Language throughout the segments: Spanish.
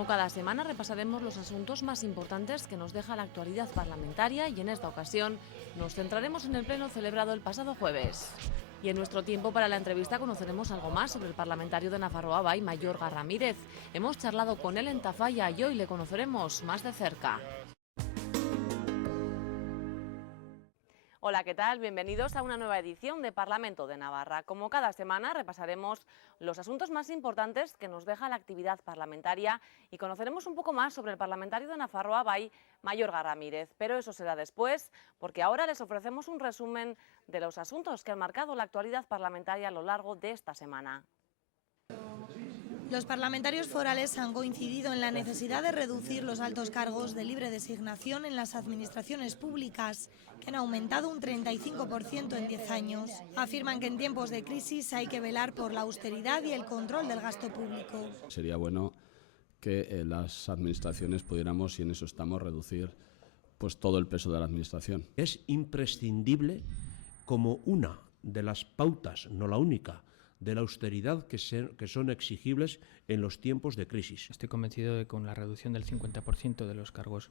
Como cada semana repasaremos los asuntos más importantes que nos deja la actualidad parlamentaria y en esta ocasión nos centraremos en el pleno celebrado el pasado jueves. Y en nuestro tiempo para la entrevista conoceremos algo más sobre el parlamentario de Nafarroa Bai, Mayorga Ramírez. Hemos charlado con él en Tafalla y hoy le conoceremos más de cerca. Hola, ¿qué tal? Bienvenidos a una nueva edición de Parlamento de Navarra. Como cada semana repasaremos los asuntos más importantes que nos deja la actividad parlamentaria y conoceremos un poco más sobre el parlamentario de Nafarroa Bai, Mayorga Ramírez. Pero eso será después, porque ahora les ofrecemos un resumen de los asuntos que han marcado la actualidad parlamentaria a lo largo de esta semana. Los parlamentarios forales han coincidido en la necesidad de reducir los altos cargos de libre designación en las administraciones públicas, que han aumentado un 35% en 10 años. Afirman que en tiempos de crisis hay que velar por la austeridad y el control del gasto público. Sería bueno que las administraciones pudiéramos, y en eso estamos, reducir pues todo el peso de la administración. Es imprescindible como una de las pautas, no la única, de la austeridad que son exigibles en los tiempos de crisis. Estoy convencido de que con la reducción del 50% de los cargos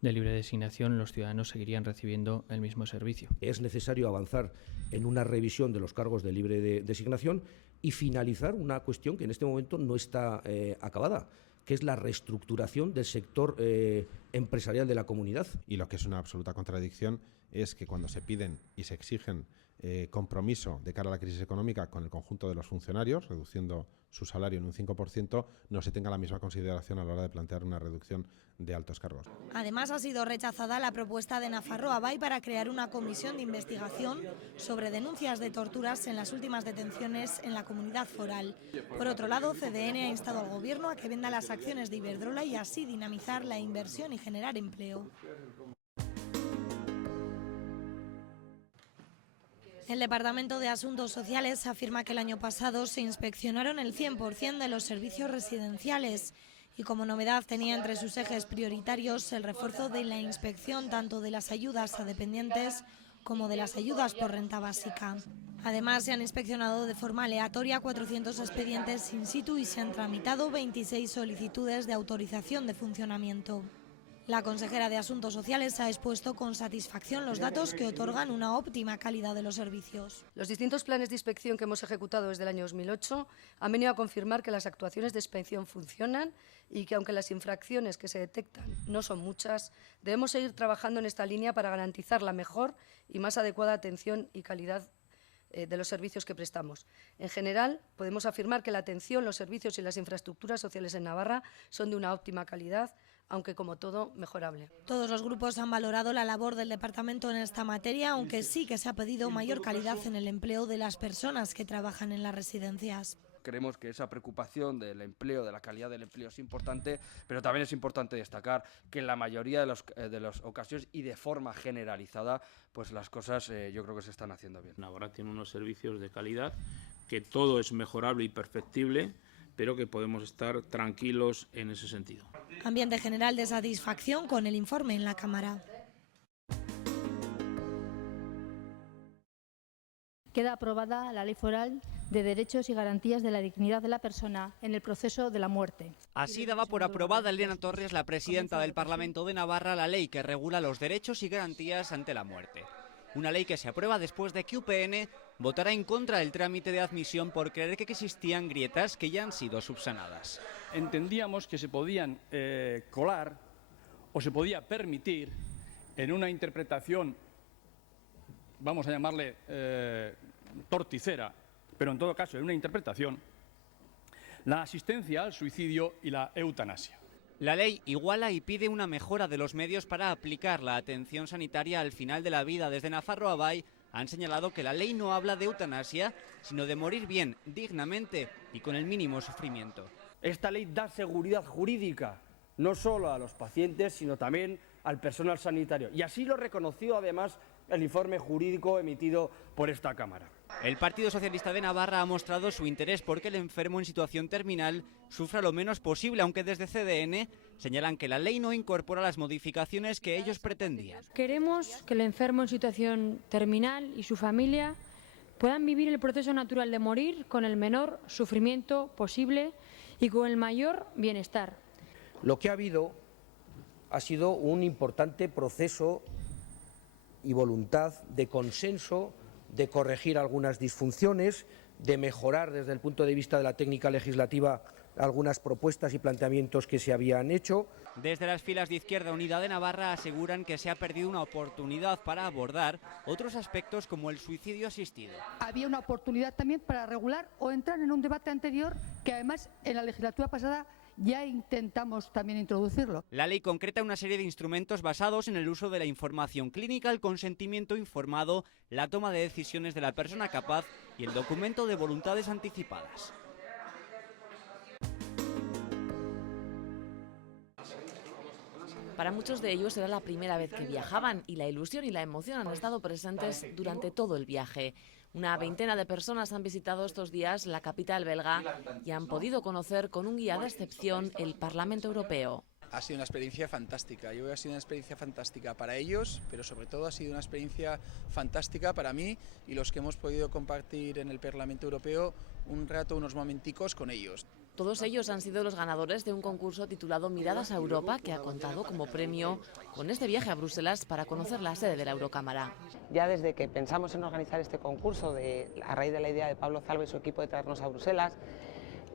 de libre designación los ciudadanos seguirían recibiendo el mismo servicio. Es necesario avanzar en una revisión de los cargos de libre designación y finalizar una cuestión que en este momento no está acabada, que es la reestructuración del sector empresarial de la comunidad. Y lo que es una absoluta contradicción es que cuando se piden y se exigen compromiso de cara a la crisis económica con el conjunto de los funcionarios, reduciendo su salario en un 5%, no se tenga la misma consideración a la hora de plantear una reducción de altos cargos. Además, ha sido rechazada la propuesta de Nafarroa Bai para crear una comisión de investigación sobre denuncias de torturas en las últimas detenciones en la comunidad foral. Por otro lado, CDN ha instado al Gobierno a que venda las acciones de Iberdrola y así dinamizar la inversión y generar empleo. El Departamento de Asuntos Sociales afirma que el año pasado se inspeccionaron el 100% de los servicios residenciales y como novedad tenía entre sus ejes prioritarios el refuerzo de la inspección tanto de las ayudas a dependientes como de las ayudas por renta básica. Además, se han inspeccionado de forma aleatoria 400 expedientes in situ y se han tramitado 26 solicitudes de autorización de funcionamiento. La consejera de Asuntos Sociales ha expuesto con satisfacción los datos que otorgan una óptima calidad de los servicios. Los distintos planes de inspección que hemos ejecutado desde el año 2008 han venido a confirmar que las actuaciones de inspección funcionan y que, aunque las infracciones que se detectan no son muchas, debemos seguir trabajando en esta línea para garantizar la mejor y más adecuada atención y calidad de los servicios que prestamos. En general, podemos afirmar que la atención, los servicios y las infraestructuras sociales en Navarra son de una óptima calidad, aunque como todo, mejorable. Todos los grupos han valorado la labor del departamento en esta materia, aunque sí que se ha pedido mayor calidad en el empleo de las personas que trabajan en las residencias. Creemos que esa preocupación del empleo, de la calidad del empleo es importante, pero también es importante destacar que en la mayoría de las ocasiones y de forma generalizada, pues las cosas yo creo que se están haciendo bien. Navarra tiene unos servicios de calidad, que todo es mejorable y perfectible, pero que podemos estar tranquilos en ese sentido. Ambiente general de satisfacción con el informe en la Cámara. Queda aprobada la Ley Foral de Derechos y Garantías de la Dignidad de la Persona en el proceso de la muerte. Así daba por aprobada Elena Torres, la presidenta del Parlamento de Navarra, la ley que regula los derechos y garantías ante la muerte. Una ley que se aprueba después de que UPN votara en contra del trámite de admisión por creer que existían grietas que ya han sido subsanadas. Entendíamos que se podían colar o se podía permitir en una interpretación, vamos a llamarle torticera, pero en todo caso en una interpretación, la asistencia al suicidio y la eutanasia. La ley iguala y pide una mejora de los medios para aplicar la atención sanitaria al final de la vida. Desde Nafarroa Bai han señalado que la ley no habla de eutanasia, sino de morir bien, dignamente y con el mínimo sufrimiento. Esta ley da seguridad jurídica, no solo a los pacientes, sino también al personal sanitario. Y así lo reconoció además el informe jurídico emitido por esta Cámara. El Partido Socialista de Navarra ha mostrado su interés porque el enfermo en situación terminal sufra lo menos posible, aunque desde CDN señalan que la ley no incorpora las modificaciones que ellos pretendían. Queremos que el enfermo en situación terminal y su familia puedan vivir el proceso natural de morir con el menor sufrimiento posible y con el mayor bienestar. Lo que ha habido ha sido un importante proceso y voluntad de consenso, de corregir algunas disfunciones, de mejorar desde el punto de vista de la técnica legislativa algunas propuestas y planteamientos que se habían hecho. Desde las filas de Izquierda Unida de Navarra aseguran que se ha perdido una oportunidad para abordar otros aspectos como el suicidio asistido. Había una oportunidad también para regular o entrar en un debate anterior que además en la legislatura pasada ya intentamos también introducirlo. La ley concreta una serie de instrumentos basados en el uso de la información clínica, el consentimiento informado, la toma de decisiones de la persona capaz y el documento de voluntades anticipadas. Para muchos de ellos era la primera vez que viajaban y la ilusión y la emoción han estado presentes durante todo el viaje. Una veintena de personas han visitado estos días la capital belga y han podido conocer con un guía de excepción el Parlamento Europeo. Ha sido una experiencia fantástica. Yo creo que ha sido una experiencia fantástica para ellos, pero sobre todo ha sido una experiencia fantástica para mí y los que hemos podido compartir en el Parlamento Europeo un rato, unos momenticos con ellos. Todos ellos han sido los ganadores de un concurso titulado Miradas a Europa, que ha contado como premio con este viaje a Bruselas para conocer la sede de la Eurocámara. Ya desde que pensamos en organizar este concurso, a raíz de la idea de Pablo Zalba y su equipo de traernos a Bruselas,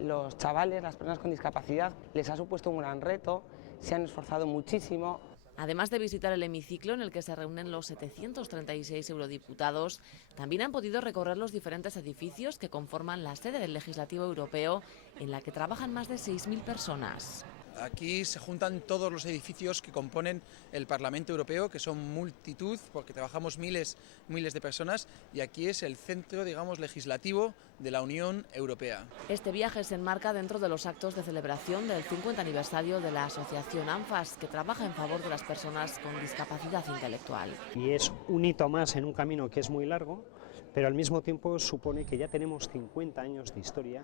los chavales, las personas con discapacidad, les ha supuesto un gran reto, se han esforzado muchísimo. Además de visitar el hemiciclo en el que se reúnen los 736 eurodiputados, también han podido recorrer los diferentes edificios que conforman la sede del Legislativo Europeo, en la que trabajan más de 6.000 personas. Aquí se juntan todos los edificios que componen el Parlamento Europeo, que son multitud, porque trabajamos miles de personas, y aquí es el centro, digamos, legislativo de la Unión Europea. Este viaje se enmarca dentro de los actos de celebración del 50 aniversario de la asociación ANFAS, que trabaja en favor de las personas con discapacidad intelectual. Y es un hito más en un camino que es muy largo, pero al mismo tiempo supone que ya tenemos 50 años de historia,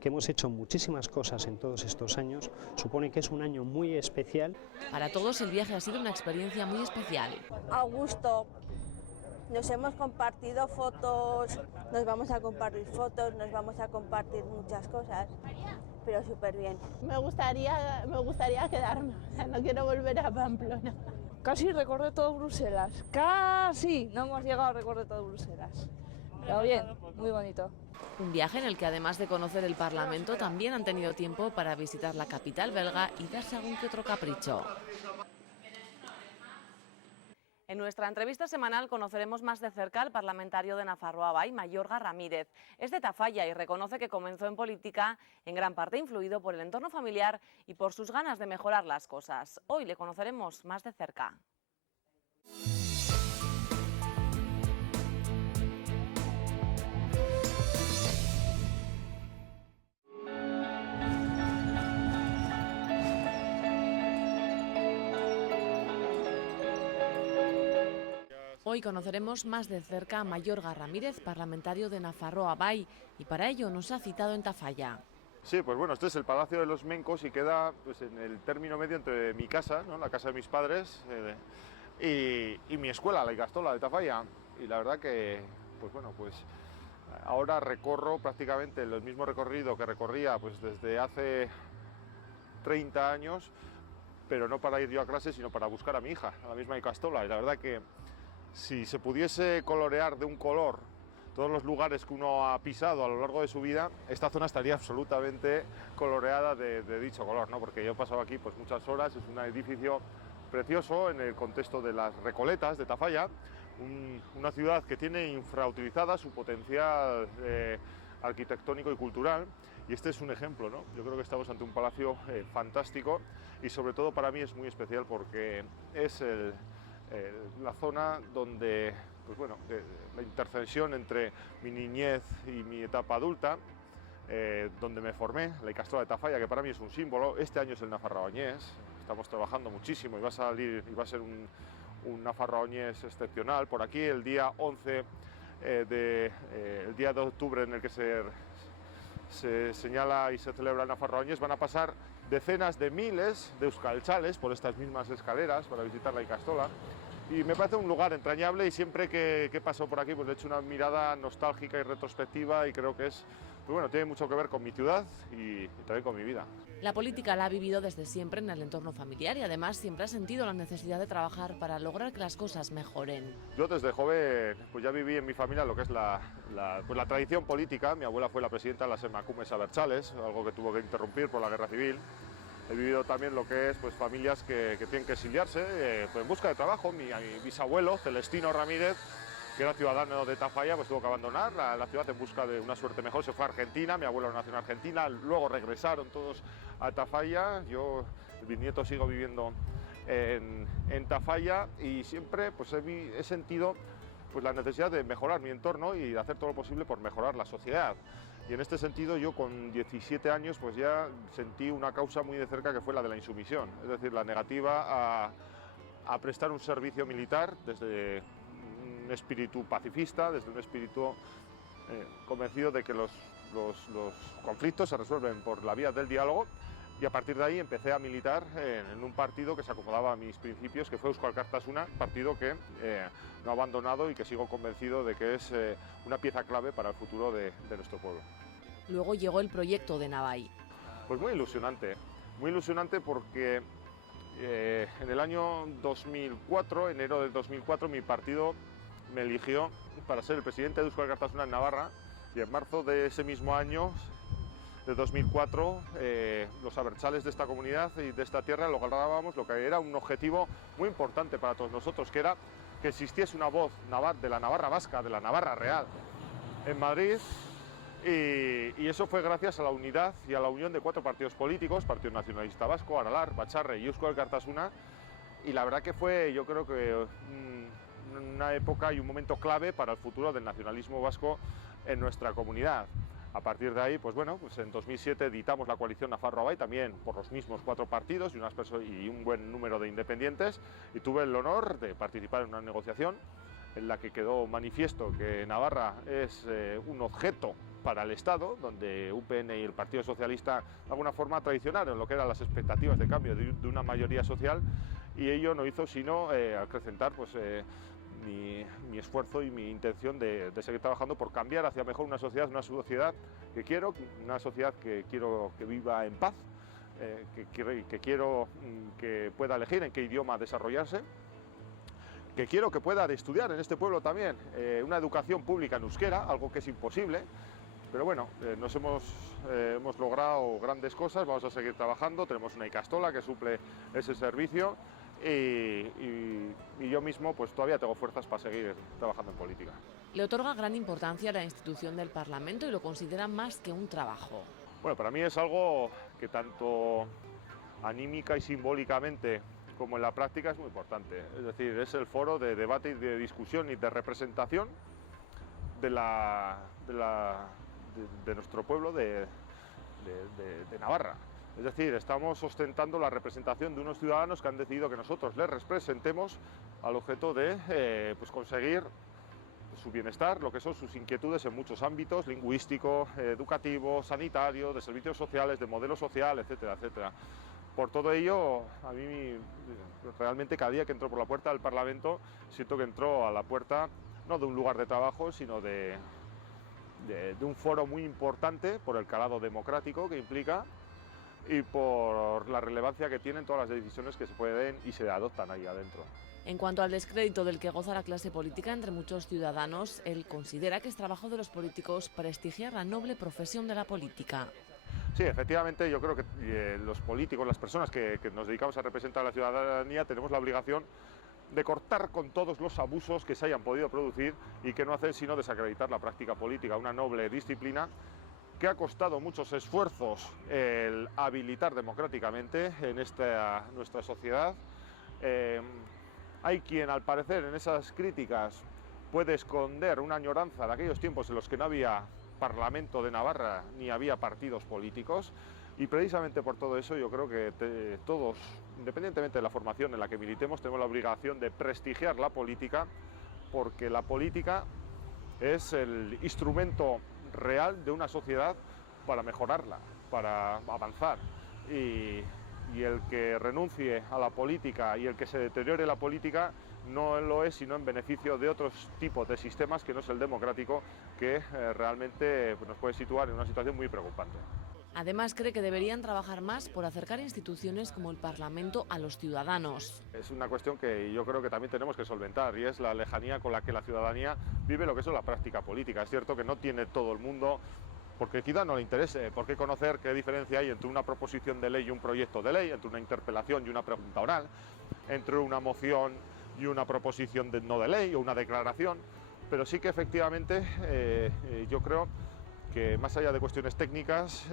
que hemos hecho muchísimas cosas en todos estos años, supone que es un año muy especial. Para todos el viaje ha sido una experiencia muy especial. A gusto, nos hemos compartido fotos, nos vamos a compartir fotos, nos vamos a compartir muchas cosas, pero súper bien. Me gustaría quedarme, no quiero volver a Pamplona. Casi recorre todo Bruselas, casi, no hemos llegado a recorrer todo Bruselas. Pero bien, muy bonito. Un viaje en el que además de conocer el Parlamento también han tenido tiempo para visitar la capital belga y darse algún que otro capricho. En nuestra entrevista semanal conoceremos más de cerca al parlamentario de Nafarroa Bai, Mayorga Ramírez. Es de Tafalla y reconoce que comenzó en política en gran parte influido por el entorno familiar y por sus ganas de mejorar las cosas. Hoy le conoceremos más de cerca. Hoy conoceremos más de cerca a Mayorga Ramírez, parlamentario de Nafarroa Bai, y para ello nos ha citado en Tafalla. Sí, pues bueno, este es el Palacio de los Mencos y queda pues, en el término medio entre mi casa, ¿no? La casa de mis padres, y mi escuela, la Ikastola de Tafalla. Y la verdad que, pues bueno, pues ahora recorro prácticamente el mismo recorrido que recorría pues desde hace 30 años, pero no para ir yo a clase, sino para buscar a mi hija, a la misma Ikastola. Y la verdad que si se pudiese colorear de un color todos los lugares que uno ha pisado a lo largo de su vida, esta zona estaría absolutamente coloreada de dicho color, ¿no? Porque yo he pasado aquí pues, muchas horas, es un edificio precioso en el contexto de las Recoletas de Tafalla, una ciudad que tiene infrautilizada su potencial arquitectónico y cultural, y este es un ejemplo, ¿no? Yo creo que estamos ante un palacio fantástico y sobre todo para mí es muy especial porque es la zona donde, pues bueno, la intersección entre mi niñez y mi etapa adulta, donde me formé, la Ikastola de Tafalla, que para mí es un símbolo. Este año es el Nafarroañés, estamos trabajando muchísimo y va a ser un Nafarroañés excepcional. Por aquí el día 11, el día de octubre en el que se señala y se celebra el Nafarroañés, van a pasar decenas de miles de euskalchales por estas mismas escaleras para visitar la Ikastola. Y me parece un lugar entrañable y siempre que paso por aquí pues le echo una mirada nostálgica y retrospectiva y creo que es, pues bueno, tiene mucho que ver con mi ciudad y también con mi vida. La política la ha vivido desde siempre en el entorno familiar y además siempre ha sentido la necesidad de trabajar para lograr que las cosas mejoren. Yo desde joven pues ya viví en mi familia lo que es la tradición política. Mi abuela fue la presidenta de las Emakumes Abertzales, algo que tuvo que interrumpir por la guerra civil. He vivido también lo que es pues, familias que tienen que exiliarse pues, en busca de trabajo. Mi bisabuelo, Celestino Ramírez, que era ciudadano de Tafalla, pues tuvo que abandonar la ciudad en busca de una suerte mejor. Se fue a Argentina, mi abuelo nació en Argentina, luego regresaron todos a Tafalla. Yo, el bisnieto, sigo viviendo en Tafalla y siempre pues, he sentido pues, la necesidad de mejorar mi entorno y de hacer todo lo posible por mejorar la sociedad. Y en este sentido yo con 17 años pues ya sentí una causa muy de cerca que fue la de la insumisión, es decir, la negativa a prestar un servicio militar desde un espíritu pacifista, desde un espíritu convencido de que los conflictos se resuelven por la vía del diálogo y a partir de ahí empecé a militar en un partido que se acomodaba a mis principios, que fue Eusko Alkartasuna, partido que no he abandonado y que sigo convencido de que es una pieza clave para el futuro de nuestro pueblo. Luego llegó el proyecto de Navai. Pues muy ilusionante porque en el año 2004, enero del 2004, mi partido me eligió para ser el presidente de Eusko Alkartasuna en Navarra y en marzo de ese mismo año, de 2004, los abertzales de esta comunidad y de esta tierra lográbamos lo que era un objetivo muy importante para todos nosotros, que era que existiese una voz de la Navarra vasca, de la Navarra real, en Madrid, y eso fue gracias a la unidad y a la unión de 4 partidos políticos, Partido Nacionalista Vasco, Aralar, Batzarre y Eusko Alkartasuna, y la verdad que fue, yo creo que una época y un momento clave para el futuro del nacionalismo vasco en nuestra comunidad. A partir de ahí, pues bueno, pues en 2007 editamos la coalición Nafarroa también por los mismos 4 partidos y un buen número de independientes, y tuve el honor de participar en una negociación en la que quedó manifiesto que Navarra es un objeto para el Estado, donde UPN y el Partido Socialista de alguna forma traicionaron lo que eran las expectativas de cambio de una mayoría social, y ello no hizo sino acrecentar pues, mi esfuerzo y mi intención de seguir trabajando por cambiar hacia mejor una sociedad que quiero, una sociedad que quiero que viva en paz, que quiero que pueda elegir en qué idioma desarrollarse, que quiero que pueda estudiar en este pueblo también una educación pública en euskera, algo que es imposible, pero bueno, hemos logrado grandes cosas, vamos a seguir trabajando, tenemos una Ikastola que suple ese servicio y yo mismo pues todavía tengo fuerzas para seguir trabajando en política. Le otorga gran importancia a la institución del Parlamento y lo considera más que un trabajo. Bueno, para mí es algo que tanto anímica y simbólicamente como en la práctica es muy importante. Es decir, es el foro de debate y de discusión y de representación de nuestro pueblo de Navarra. Es decir, estamos ostentando la representación de unos ciudadanos que han decidido que nosotros les representemos al objeto de pues conseguir su bienestar, lo que son sus inquietudes en muchos ámbitos, lingüístico, educativo, sanitario, de servicios sociales, de modelo social, etcétera, etcétera. Por todo ello, a mí realmente cada día que entro por la puerta del Parlamento siento que entro a la puerta no de un lugar de trabajo, sino de un foro muy importante por el calado democrático que implica y por la relevancia que tienen todas las decisiones que se pueden y se adoptan ahí adentro. En cuanto al descrédito del que goza la clase política entre muchos ciudadanos, él considera que es trabajo de los políticos prestigiar la noble profesión de la política. Sí, efectivamente, yo creo que los políticos, las personas que nos dedicamos a representar a la ciudadanía, tenemos la obligación de cortar con todos los abusos que se hayan podido producir y que no hacen sino desacreditar la práctica política, una noble disciplina que ha costado muchos esfuerzos el habilitar democráticamente en nuestra sociedad. Hay quien, al parecer, en esas críticas puede esconder una añoranza de aquellos tiempos en los que no había Parlamento de Navarra ni había partidos políticos, y precisamente por todo eso yo creo que todos, independientemente de la formación en la que militemos, tenemos la obligación de prestigiar la política, porque la política es el instrumento real de una sociedad para mejorarla, para avanzar, y el que renuncie a la política y el que se deteriore la política, no lo es sino en beneficio de otros tipos de sistemas que no es el democrático, que realmente nos puede situar en una situación muy preocupante. Además, cree que deberían trabajar más por acercar instituciones como el Parlamento a los ciudadanos. Es una cuestión que yo creo que también tenemos que solventar, y es la lejanía con la que la ciudadanía vive lo que es la práctica política. Es cierto que no tiene todo el mundo, porque quizá no le interese, por qué conocer qué diferencia hay entre una proposición de ley y un proyecto de ley, entre una interpelación y una pregunta oral, entre una moción y una proposición no de ley o una declaración, pero sí que efectivamente yo creo que más allá de cuestiones técnicas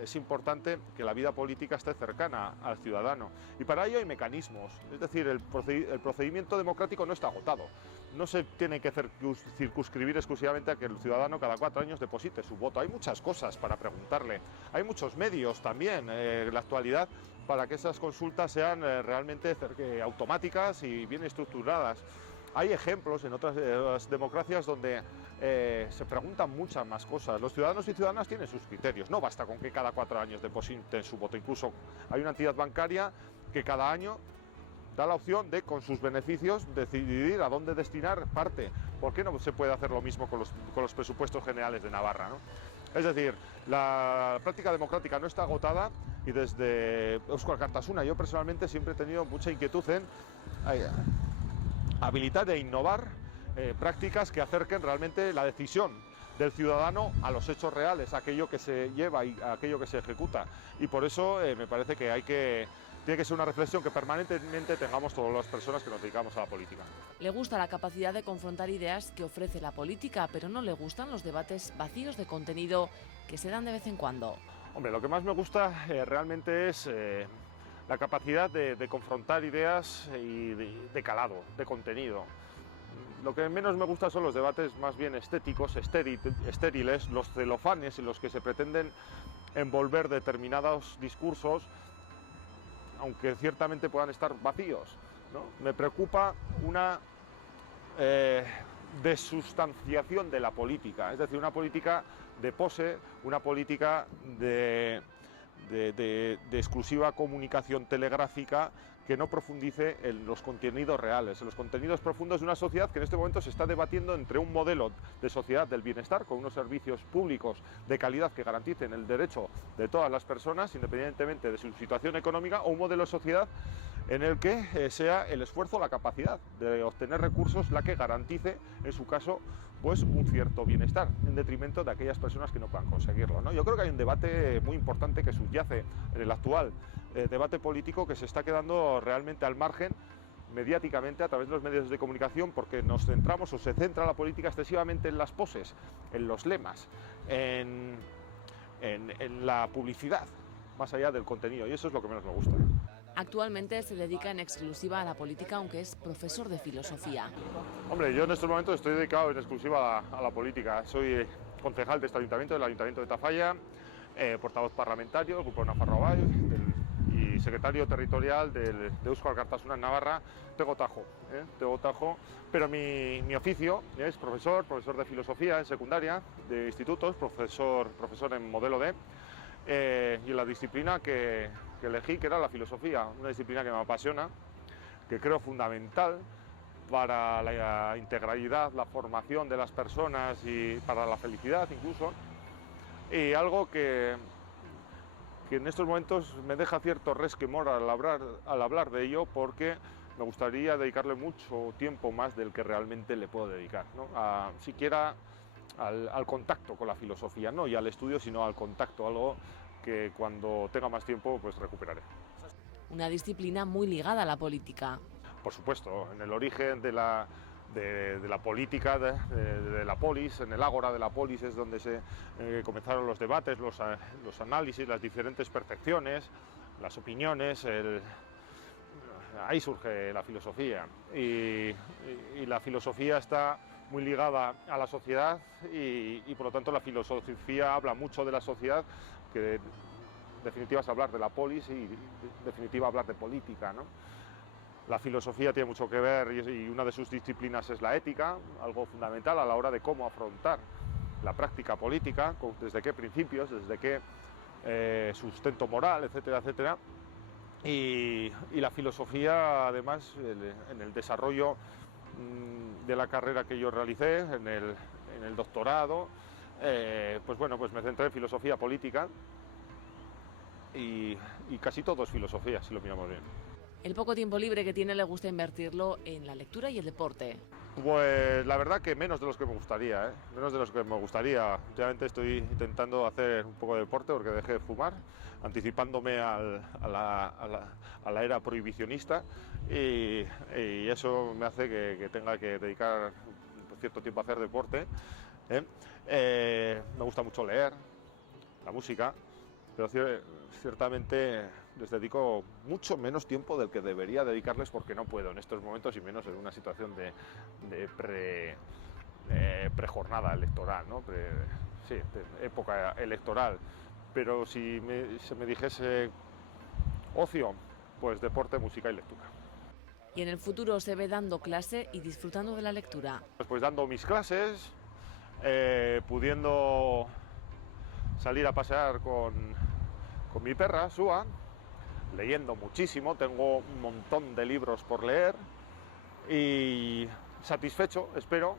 es importante que la vida política esté cercana al ciudadano, y para ello hay mecanismos, es decir, el procedimiento democrático no está agotado, no se tiene que circunscribir exclusivamente a que el ciudadano cada 4 años deposite su voto, hay muchas cosas para preguntarle, hay muchos medios también en la actualidad para que esas consultas sean realmente automáticas y bien estructuradas. Hay ejemplos en otras democracias donde se preguntan muchas más cosas. Los ciudadanos y ciudadanas tienen sus criterios. No basta con que cada 4 años depositen su voto. Incluso hay una entidad bancaria que cada año da la opción de, con sus beneficios, decidir a dónde destinar parte. ¿Por qué no se puede hacer lo mismo con los presupuestos generales de Navarra, ¿no? Es decir, la práctica democrática no está agotada, y desde Eusko Alkartasuna yo personalmente siempre he tenido mucha inquietud en habilitar e innovar prácticas que acerquen realmente la decisión del ciudadano a los hechos reales, a aquello que se lleva y a aquello que se ejecuta. Y por eso me parece que tiene que ser una reflexión que permanentemente tengamos todas las personas que nos dedicamos a la política. Le gusta la capacidad de confrontar ideas que ofrece la política, pero no le gustan los debates vacíos de contenido que se dan de vez en cuando. Hombre, lo que más me gusta realmente es la capacidad de confrontar ideas y de calado, de contenido. Lo que menos me gusta son los debates más bien estéticos, estériles, los celofanes en los que se pretenden envolver determinados discursos, aunque ciertamente puedan estar vacíos, ¿no? Me preocupa una desustanciación de la política, es decir, una política de pose, una política de exclusiva comunicación telegráfica que no profundice en los contenidos reales, en los contenidos profundos de una sociedad que en este momento se está debatiendo entre un modelo de sociedad del bienestar con unos servicios públicos de calidad que garanticen el derecho de todas las personas, independientemente de su situación económica, o un modelo de sociedad en el que sea el esfuerzo, la capacidad de obtener recursos la que garantice, en su caso, pues un cierto bienestar, en detrimento de aquellas personas que no puedan conseguirlo, ¿no? Yo creo que hay un debate muy importante que subyace en el actual debate político, que se está quedando realmente al margen mediáticamente a través de los medios de comunicación, porque nos centramos o se centra la política excesivamente en las poses, en los lemas, en la publicidad, más allá del contenido, y eso es lo que menos me gusta. Actualmente se dedica en exclusiva a la política, aunque es profesor de filosofía. Hombre, yo en estos momentos estoy dedicado en exclusiva a la política. Soy concejal de este ayuntamiento, del Ayuntamiento de Tafalla, portavoz parlamentario del Grupo Nafarroa y secretario territorial de Eusko Alkartasuna en Navarra. Tengo tajo, pero mi oficio es profesor de filosofía en secundaria, de institutos, profesor en modelo D, y en la disciplina que elegí, que era la filosofía, una disciplina que me apasiona, que creo fundamental para la integralidad, la formación de las personas y para la felicidad incluso, y algo que en estos momentos me deja cierto resquemor al hablar de ello, porque me gustaría dedicarle mucho tiempo más del que realmente le puedo dedicar, ¿no? Siquiera al contacto con la filosofía, no y al estudio, sino al contacto, algo que cuando tenga más tiempo pues recuperaré. Una disciplina muy ligada a la política. Por supuesto, en el origen de la política, de la polis, en el ágora de la polis es donde se comenzaron los debates, los análisis, las diferentes percepciones, las opiniones, ahí surge la filosofía y la filosofía está muy ligada a la sociedad y por lo tanto la filosofía habla mucho de la sociedad, que en definitiva es hablar de la polis y en definitiva hablar de política, ¿no? La filosofía tiene mucho que ver y una de sus disciplinas es la ética, algo fundamental a la hora de cómo afrontar la práctica política, desde qué principios, desde qué sustento moral, etcétera, etcétera. y la filosofía, además, en el desarrollo de la carrera que yo realicé, en el doctorado, pues bueno, pues me centré en filosofía política y casi todo es filosofía, si lo miramos bien. El poco tiempo libre que tiene le gusta invertirlo en la lectura y el deporte. Pues la verdad que menos de los que me gustaría, menos de los que me gustaría. Últimamente estoy intentando hacer un poco de deporte porque dejé de fumar, anticipándome a la era prohibicionista y eso me hace que tenga que dedicar cierto tiempo a hacer deporte. Me gusta mucho leer, la música, pero ciertamente les dedico mucho menos tiempo del que debería dedicarles porque no puedo en estos momentos y menos en una situación de prejornada electoral, ¿no? De época electoral. Pero si se me dijese ocio, pues deporte, música y lectura. Y en el futuro se ve dando clase y disfrutando de la lectura. Pues dando mis clases, pudiendo salir a pasear con mi perra, Sua, leyendo muchísimo, tengo un montón de libros por leer y satisfecho, espero,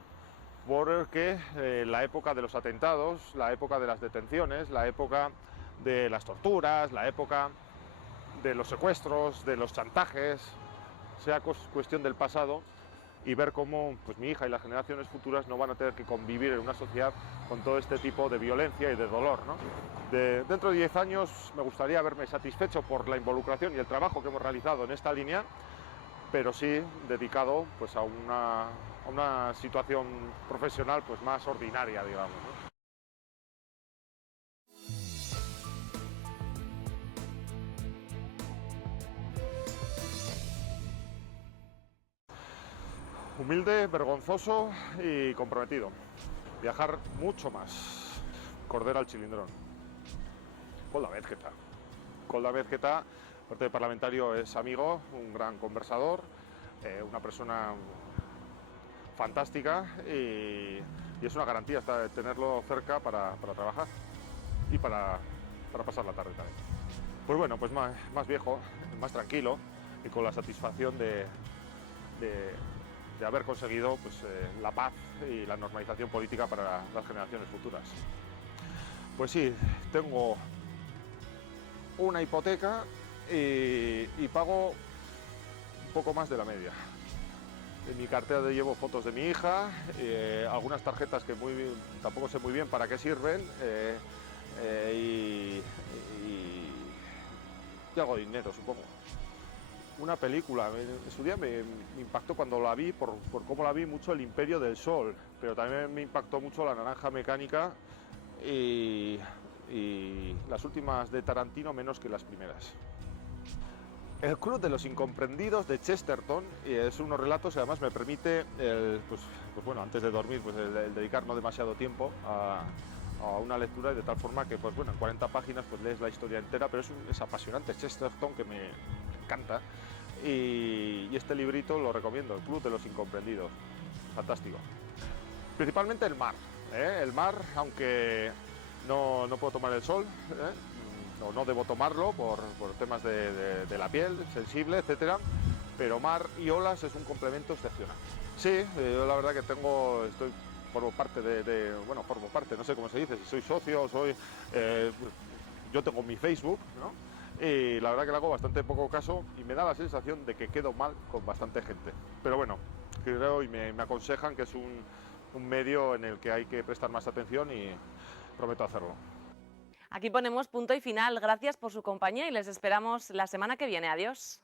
porque la época de los atentados, la época de las detenciones, la época de las torturas, la época de los secuestros, de los chantajes, sea cuestión del pasado y ver cómo pues, mi hija y las generaciones futuras no van a tener que convivir en una sociedad con todo este tipo de violencia y de dolor, ¿no? Dentro de 10 años me gustaría haberme satisfecho por la involucración y el trabajo que hemos realizado en esta línea, pero sí dedicado pues, a una situación profesional pues, más ordinaria, digamos, ¿no? Humilde, vergonzoso y comprometido. Viajar mucho más. Cordera al Chilindrón. Kolda Bezketa. Kolda Bezketa, aparte de parlamentario, es amigo, un gran conversador, una persona fantástica y es una garantía tenerlo cerca para trabajar y para pasar la tarde también. Pues bueno, pues más viejo, más tranquilo y con la satisfacción de haber conseguido pues, la paz y la normalización política para las generaciones futuras. Pues sí, tengo una hipoteca y pago un poco más de la media. En mi cartera llevo fotos de mi hija, algunas tarjetas que tampoco sé muy bien para qué sirven y algo de dinero, supongo. Una película, en su día me impactó cuando la vi, por cómo la vi mucho, El Imperio del Sol, pero también me impactó mucho La Naranja Mecánica y las últimas de Tarantino menos que las primeras. El Club de los Incomprendidos de Chesterton es unos relatos que además me permite, pues bueno, antes de dormir, pues el dedicar no demasiado tiempo a una lectura y de tal forma que, pues bueno, en 40 páginas pues lees la historia entera, pero es apasionante. Chesterton que me encanta y este librito lo recomiendo, El Club de los Incomprendidos, fantástico. Principalmente el mar, el mar, aunque no puedo tomar el sol, o no debo tomarlo por temas de la piel, sensible, etcétera, pero mar y olas es un complemento excepcional. Sí, yo la verdad que formo parte, no sé cómo se dice, si soy socio o soy... yo tengo mi Facebook, ¿no? Y la verdad que le hago bastante poco caso y me da la sensación de que quedo mal con bastante gente. Pero bueno, creo y me aconsejan que es un medio en el que hay que prestar más atención y prometo hacerlo. Aquí ponemos punto y final. Gracias por su compañía y les esperamos la semana que viene. Adiós.